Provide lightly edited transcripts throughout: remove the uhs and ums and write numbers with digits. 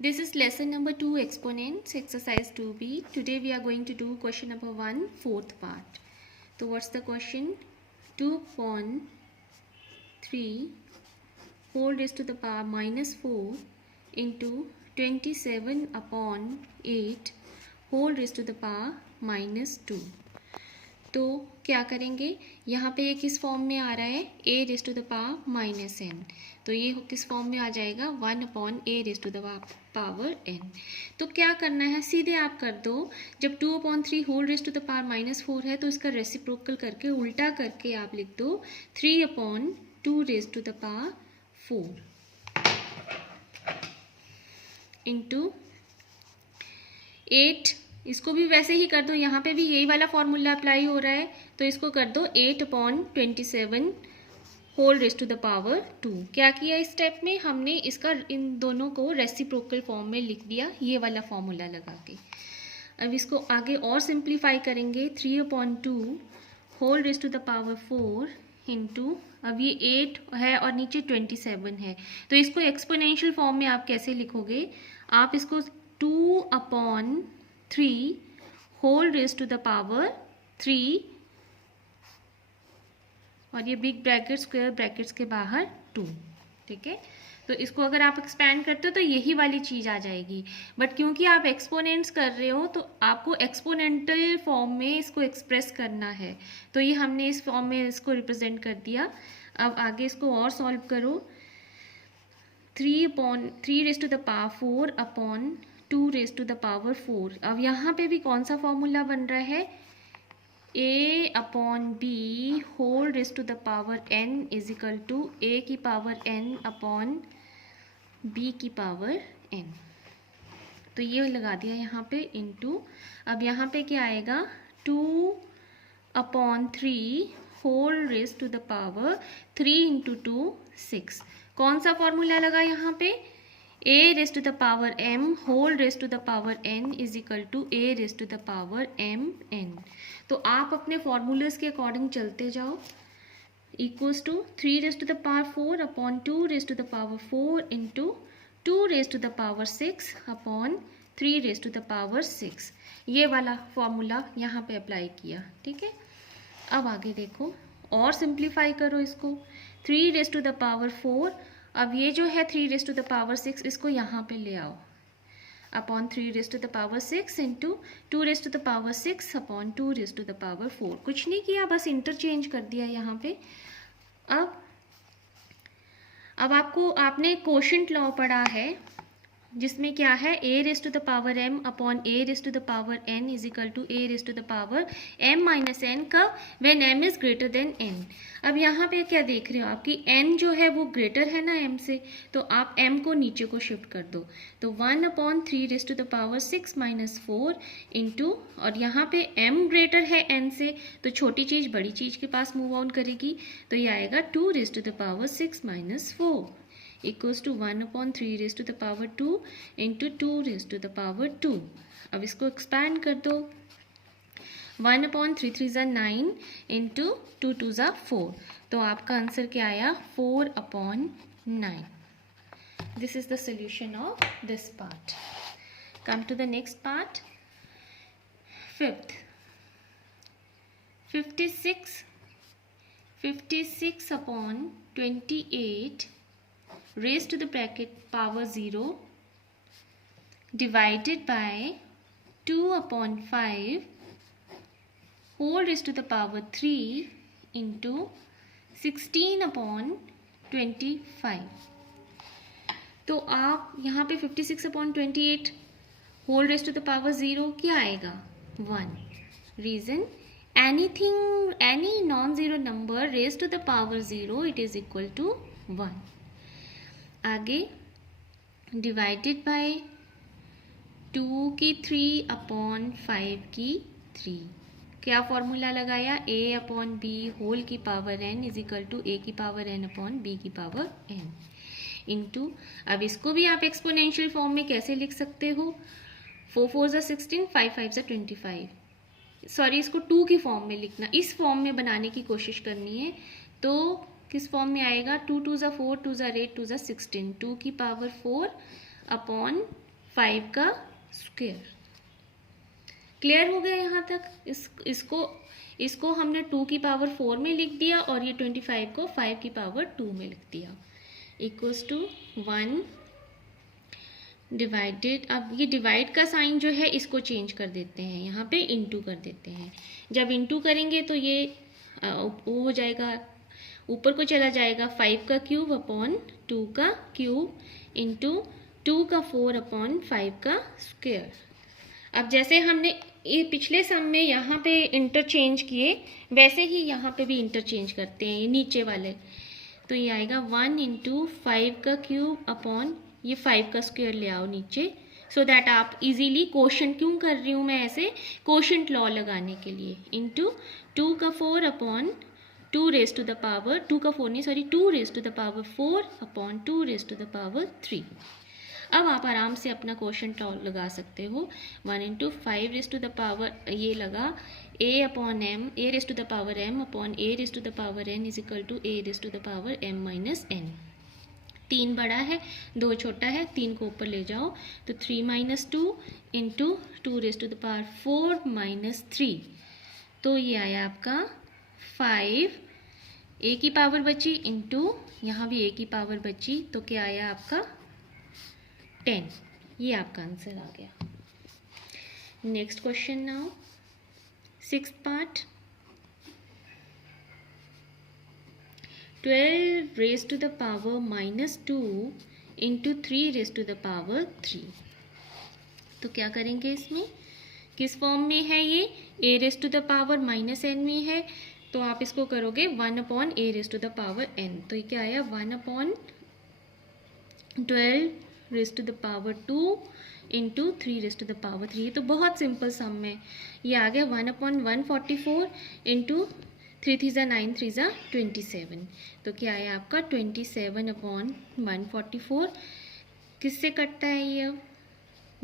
This is lesson number 2, exponents, exercise 2b. Today we are going to do question number 1, fourth part. So what's the question? 2 upon 3 whole raised to the power minus 4 into 27 upon 8 whole raised to the power minus 2. तो क्या करेंगे, यहाँ पे ये किस form में आ रहा है, a raise to the power minus n, तो ये किस फॉर्म में आ जाएगा 1 upon a raise to the power n. तो क्या करना है, सीधे आप कर दो, जब 2 upon 3 whole raise to the power minus 4 है तो इसका रेसिप्रोकल करके उल्टा करके आप लिख दो 3 upon 2 raise to the power 4 into 8. इसको भी वैसे ही कर दो, यहाँ पे भी यही वाला फॉर्मूला अप्लाई हो रहा है, तो इसको कर दो 8 upon 27 whole raise to the power 2. क्या किया इस स्टेप में, हमने इसका इन दोनों को रेसिप्रोकल फॉर्म में लिख दिया ये वाला फॉर्मूला लगा के. अब इसको आगे और सिंप्लीफाई करेंगे 3 upon 2 whole raise to the power 4 into, अब ये 8 है और नीचे 27 है, तो इसको एक्सपोनेंशियल फॉर्म में आप कैसे लिखोगे, आप इसको 2 upon 3 whole raise to the power 3 और ये बिग ब्रैकेट स्क्वायर ब्रैकेट्स के बाहर 2. ठीक है, तो इसको अगर आप एक्सपैंड करते हो तो यही वाली चीज़ आ जाएगी, बट क्योंकि आप एक्सपोनेंट्स कर रहे हो तो आपको एक्सपोनेंटल फॉर्म में इसको एक्सप्रेस करना है, तो ये हमने इस फॉर्म में इसको रिप्रेजेंट कर दिया. अब आगे इसको और सॉल्व करो, 3 raise to the power 4 upon 2 raise to the power 4. अब यहाँ पे भी कौन सा फॉर्मूला बन रहा है, a upon B whole raise to the power n is equal to a की पावर n अपॉन b की पावर n. तो ये लगा दिया यहाँ पे इंटू, अब यहाँ पे क्या आएगा 2 upon 3 whole raise to the power 3 into 2 6. कौन सा फॉर्मूला लगा यहाँ पे, a raise to the power m whole raise to the power n is equal to a raise to the power m n. तो आप अपने फॉर्मूलाज के according चलते जाओ, equals to 3 raise to the power 4 upon 2 raise to the power 4 into 2 raise to the power 6 upon 3 raise to the power 6. ये वाला formula यहाँ पे अप्लाई किया. ठीक है, अब आगे देखो और सिंप्लीफाई करो इसको, 3 रेज टू द पावर 4, अब ये जो है 3 रेज टू द पावर 6 इसको यहाँ पे ले आओ upon 3 raise to the power 6 into 2 raise to the power 6 upon 2 raise to the power 4. कुछ नहीं किया, बस इंटरचेंज कर दिया यहाँ पे. अब आपने कोशेंट लॉ पढ़ा है जिसमें क्या है a raise to the power m upon a raise to the power n is equal to a raise to the power m minus n का when m is greater than n. अब यहाँ पे क्या देख रहे हो, आपकी n जो है वो ग्रेटर है ना m से, तो आप m को नीचे को शिफ्ट कर दो, तो 1 upon 3 raise to the power 6 minus 4 into, और यहाँ पे m ग्रेटर है n से, तो छोटी चीज़ बड़ी चीज़ के पास मूव ऑन करेगी, तो ये आएगा 2 raise to the power 6 minus 4 equals to 1 upon 3 raise to the power 2 into 2 raise to the power 2. अब इसको एक्सपैंड कर दो, 1 अपॉन 3 3 ज़ा 9 इंटू 2 2 ज़ा 4, तो आपका आंसर क्या आया 4 upon 9. This is the solution of this part. Come to the next part, fifth. 56 upon 28 raised to the bracket power 0 divided by 2 upon 5 whole raised to the power 3 into 16 upon 25. तो आप यहाँ पे 56 upon 28 whole raised to the power 0 क्या आएगा 1. Reason, any non-zero number raised to the power 0 it is equal to 1. आगे divided by 2 की 3 upon 5 की 3. क्या फॉर्मूला लगाया, a अपॉन बी होल की power n is equal to a की power n upon b की पावर n इंटू, अब इसको भी आप एक्सपोनेंशियल फॉर्म में कैसे लिख सकते हो, 4 4 ज़ा 16 5 5 ज़ा 25. सॉरी, इसको 2 की फॉर्म में लिखना, इस फॉर्म में बनाने की कोशिश करनी है, तो किस फॉर्म में आएगा, 2 2 ज़ा 4 2 ज़ा 8 2 ज़ा 16, 2 की पावर 4 अपॉन 5 का स्क्वायर। क्लियर हो गया यहाँ तक? इसको हमने 2 की पावर 4 में लिख दिया और ये 25 को 5 की पावर 2 में लिख दिया, इक्वल्स टू 1 डिवाइडेड। अब ये डिवाइड का साइन जो है इसको चेंज कर देते हैं, यहाँ पे इंटू कर देते हैं। जब इंटू करेंगे तो ये वो हो जाएगा, ऊपर को चला जाएगा 5 का क्यूब अपॉन 2 का क्यूब इंटू 2 का 4 अपॉन 5 का स्क्वायर। अब जैसे हमने ये पिछले सम में यहाँ पे इंटरचेंज किए, वैसे ही यहाँ पे भी इंटरचेंज करते हैं, ये नीचे वाले। तो ये आएगा 1 इंटू 5 का क्यूब अपॉन ये 5 का स्क्वायर ले आओ नीचे, सो दैट आप इजीली क्वोशंट, क्यों कर रही हूँ मैं ऐसे, क्वोशंट लॉ लगाने के लिए, इंटू 2 का 4 upon 2 raise to the power 2 का 4 नहीं sorry 2 raise to the power 4 upon 2 raise to the power 3। अब आप आराम से अपना क्वोशंट लॉ लगा सकते हो। 1 into 5 raise to the power ये लगा a upon m, a raise to the power m upon a raise to the power n is equal to a raise to the power m minus n। 3 बड़ा है 2 छोटा है, 3 को ऊपर ले जाओ तो 3 minus 2 into 2 raise to the power 4 minus 3, तो ये आया आपका 5 a की पावर बची इंटू यहाँ भी a की पावर बची, तो क्या आया आपका 10। ये आपका आंसर आ गया। Next question now 6th part. 12 raise to the power minus 2 into 3 raise to the power 3। तो क्या करेंगे इसमें, किस फॉर्म में है ये, a raise to the power minus n में है, तो आप इसको करोगे 1 upon a raise to the power n। तो ये क्या आया 1 upon 12 raise to the power 2 into 3 raise to the power 3। तो बहुत सिंपल सम है, ये आ गया 1 अपॉन 144 इंटू 3 3 ज़ा 9 3 ज़ा 27। तो क्या आया आपका 27 अपॉन 144। किससे कटता है ये अब,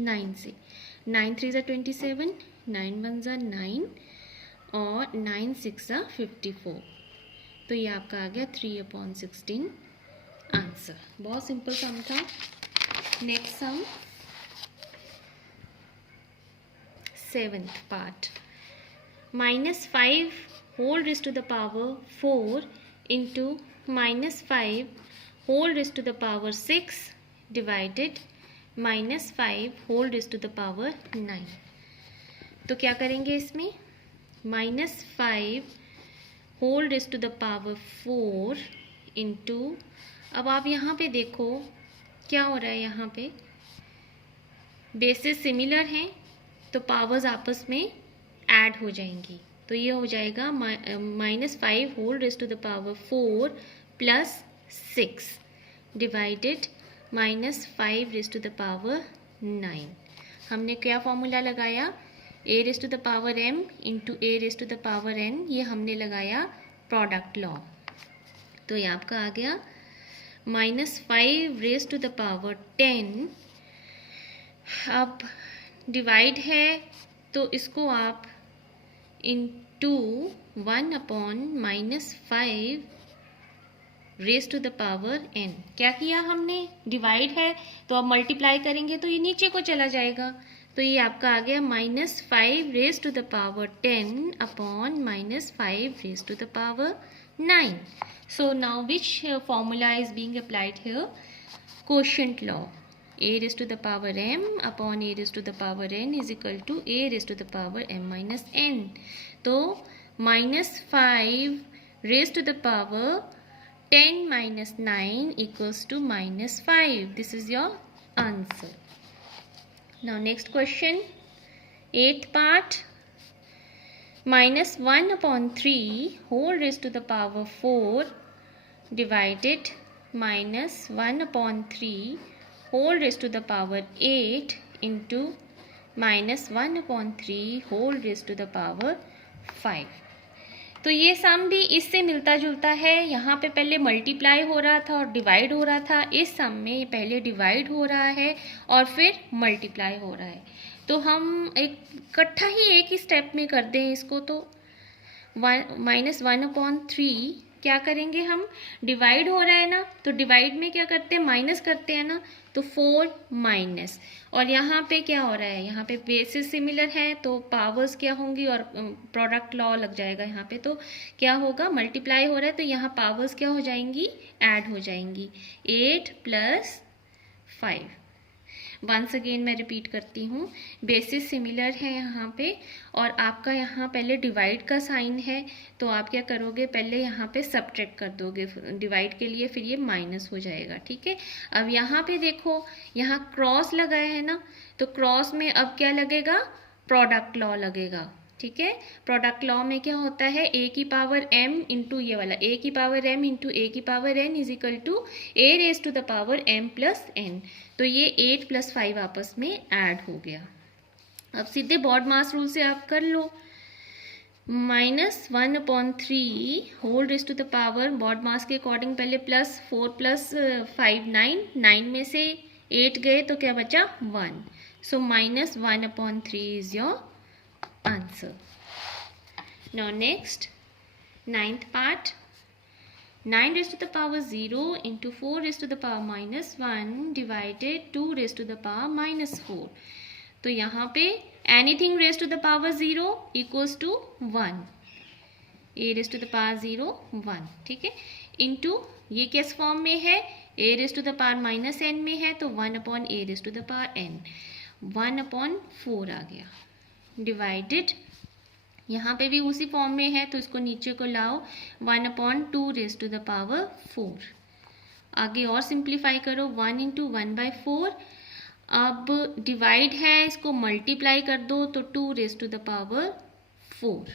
9 से, 9 3 ज़ा 27, 9 1 ज़ा 9 और 9 6 ज़ा 54। तो ये आपका आ गया 3 अपॉन 16 आंसर। बहुत सिंपल सम था। Next sum 7th part. -5 whole raise to the power 4 into -5 whole raise to the power 6 divided -5 whole raise to the power 9। तो क्या करेंगे इसमें, -5 whole raise to the power 4 into, अब आप यहाँ पे देखो क्या हो रहा है, यहाँ पे बेसिस सिमिलर हैं तो पावर्स आपस में ऐड हो जाएंगी। तो ये हो जाएगा -5 whole raise to the power 4 plus 6 divided -5 raise to the power 9। हमने क्या फॉर्मूला लगाया, a raise to the power m into a raise to the power n, ये हमने लगाया प्रोडक्ट लॉ। तो ये आपका आ गया -5 रेज टू द पावर 10। अब डिवाइड है तो इसको आप into 1 upon -5 raise to the power n। क्या किया हमने, डिवाइड है तो अब मल्टीप्लाई करेंगे तो ये नीचे को चला जाएगा, तो ये आपका आ गया -5 raise to the power 10 upon -5 raise to the power 9। So now which formula is being applied here? Quotient law. A raised to the power m upon a raised to the power n is equal to a raised to the power m minus n. तो -5 raised to the power 10 minus 9 equals to -5. This is your answer. Now next question, 8th part. -1 upon 3 whole raised to the power 4 divided -1 upon 3 whole raised to the power 8 into -1 upon 3 whole raised to the power 5। तो ये सम भी इससे मिलता जुलता है। यहाँ पे पहले मल्टीप्लाई हो रहा था और डिवाइड हो रहा था, इस सम में पहले डिवाइड हो रहा है और फिर मल्टीप्लाई हो रहा है। तो हम एक इकट्ठा ही एक ही स्टेप में कर दें इसको, तो -1 अपॉन 3 क्या करेंगे हम, डिवाइड हो रहा है ना, तो डिवाइड में क्या करते हैं, माइनस करते हैं ना, तो 4 माइनस, और यहाँ पे क्या हो रहा है, यहाँ पे बेसिस सिमिलर है तो पावर्स क्या होंगी और प्रोडक्ट लॉ लग जाएगा यहाँ पे, तो क्या होगा, मल्टीप्लाई हो रहा है तो यहाँ पावर्स क्या हो जाएंगी, ऐड हो जाएंगी, 8 + 5। वंस अगेन मैं रिपीट करती हूँ, बेसिस सिमिलर है यहाँ पे, और आपका यहाँ पहले डिवाइड का साइन है, तो आप क्या करोगे, पहले यहाँ पे सब्ट्रैक्ट कर दोगे डिवाइड के लिए, फिर ये माइनस हो जाएगा, ठीक है। अब यहाँ पे देखो, यहाँ क्रॉस लगाया है ना, तो क्रॉस में अब क्या लगेगा, प्रोडक्ट लॉ लगेगा, ठीक है। प्रोडक्ट लॉ में क्या होता है, a की पावर m इंटू ये वाला a की पावर m इंटू a की power n is equal to a raise to the power m plus n। तो ये 8 + 5 आपस में ऐड हो गया। अब सीधे बॉड मास रूल से आप कर लो, -1/3 whole raise to the power, बॉड मास के अकॉर्डिंग पहले +4 + 5 9 में से 8 गए तो क्या बचा, 1। सो -1/3 is your answer. Now next, 9th part, 9 raised to the power 0 into 4 raised to the power -1 divided 2 raised to the power -4। तो यहाँ पे anything raised to the power 0 equals to 1, a raised to the power 0 1, ठीक है, into ये किस form में है, a raised to the power -n में है, तो 1/a raised to the power n, 1/4 आ गया, डिवाइडेड यहाँ पे भी उसी फॉर्म में है तो इसको नीचे को लाओ, 1/2 रेज टू द पावर 4। आगे और सिंप्लीफाई करो, 1 × 1/4। अब डिवाइड है, इसको मल्टीप्लाई कर दो तो 2 रेज टू द पावर 4,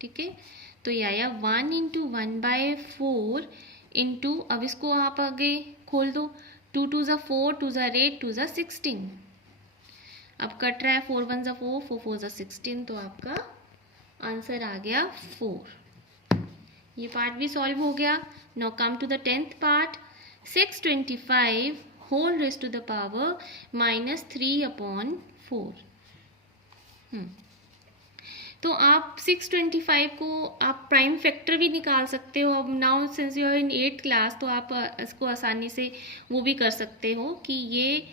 ठीक है। तो ये आया 1 × 1/4 इंटू, अब इसको आप आगे खोल दो, 2 × 2 = 4, 2 × 8, 2 × 16। अब कट रहा है, 4 × 1 = 4, 4 × 4 = 16, तो आपका आंसर आ गया 4। ये पार्ट भी सॉल्व हो गया। Now come to the 10th part, 625 whole raise to the power -3/4। तो आप 625 को आप प्राइम फैक्टर भी निकाल सकते हो। अब now since you are in 8th class, तो आप इसको आसानी से वो भी कर सकते हो कि ये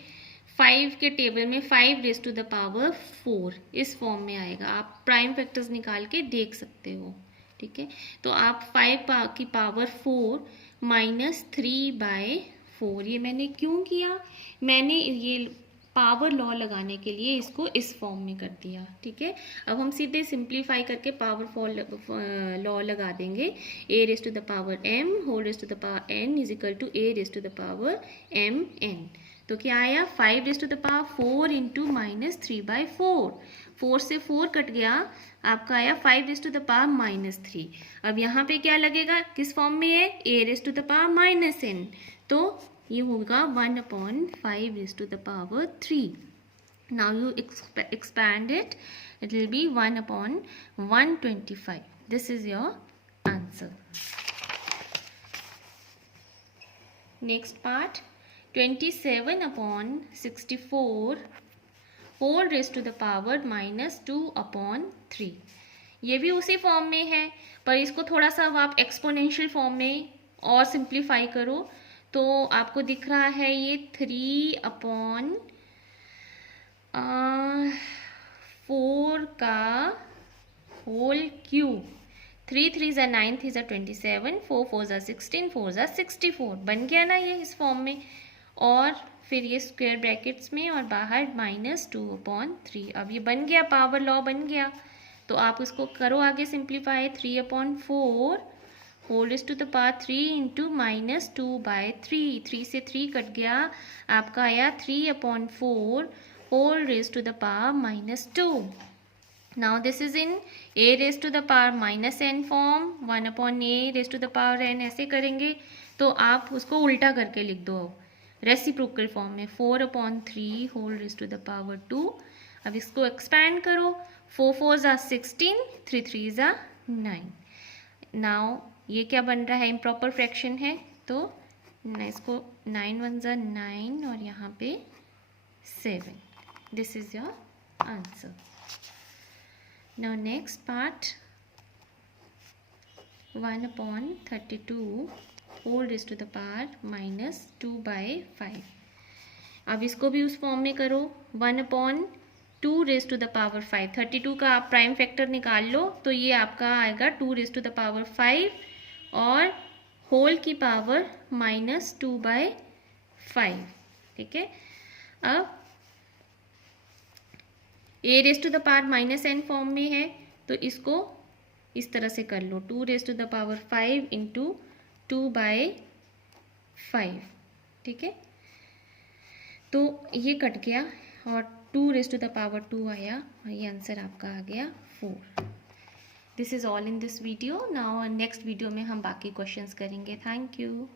5 के टेबल में 5 रेज टू द पावर 4 इस फॉर्म में आएगा। आप प्राइम फैक्टर्स निकाल के देख सकते हो, ठीक है। तो आप 5 की पावर 4 -3/4, ये मैंने क्यों किया, मैंने ये पावर लॉ लगाने के लिए इसको इस फॉर्म में कर दिया, ठीक है। अब हम सीधे सिंप्लीफाई करके पावर लॉ लगा देंगे, a raise to the power m whole raise to the power n is equal to a raise to the power mn। तो क्या आया, 5 raise to the power 4 into -3/4, 4 से 4 कट गया, आपका आया 5 रेज टू द पावर -3। अब यहाँ पे क्या लगेगा, किस फॉर्म में है, a raise to the power -n, तो ये होगा 1/5 raise to the power 3। Now you expand it, it will be 1/125। this is your answer। next part, 27/64 whole raise to the power -2/3। ये भी उसी फॉर्म में है, पर इसको थोड़ा सा आप एक्सपोनेंशियल फॉर्म में और सिंप्लीफाई करो तो आपको दिख रहा है ये 3/4 का होल क्यूब, 3 × 3 = 9, 3 × 27, 4 × 4 = 16, 4 × 64 बन गया ना ये इस फॉर्म में, और फिर ये स्क्वायर ब्रैकेट्स में और बाहर -2/3। अब ये बन गया, पावर लॉ बन गया। तो आप उसको करो आगे simplify, 3/4 whole raise to the power 3 into -2/3, 3 से 3 कट गया, आपका आया 3/4 whole raise to the power -2। Now this is in a raise to the power -n form, 1/a raise to the power n ऐसे करेंगे, तो आप उसको उल्टा करके लिख दो रेसिप्रोकल फॉर्म में, 4/3 whole raise to the power 2। अब इसको एक्सपैंड करो, 4 × 4 = 16, 3 × 3 = 9। नाउ ये क्या बन रहा है, इम्प्रॉपर फ्रैक्शन है, तो इसको 9 × 1 = 9 और यहाँ पे 7। This is your answer. Now next part, 1/32 whole raise to the power -2/5। अब इसको भी उस फॉर्म में करो, 1/2 रेज़ टू द पावर 5। 32 का आप प्राइम फैक्टर निकाल लो तो ये आपका आएगा 2 रेज़ टू द पावर 5 और होल की पावर -2/5। ठीक है, अब a raise to the power -n form में है तो इसको इस तरह से कर लो, 2 raise to the power 5 into 2/5। ठीक है, तो ये कट गया और 2 रेज़ टू द पावर 2 आया और ये आंसर आपका आ गया 4। This is all in this video. Now next video में हम बाकी क्वेश्चंस करेंगे। Thank you.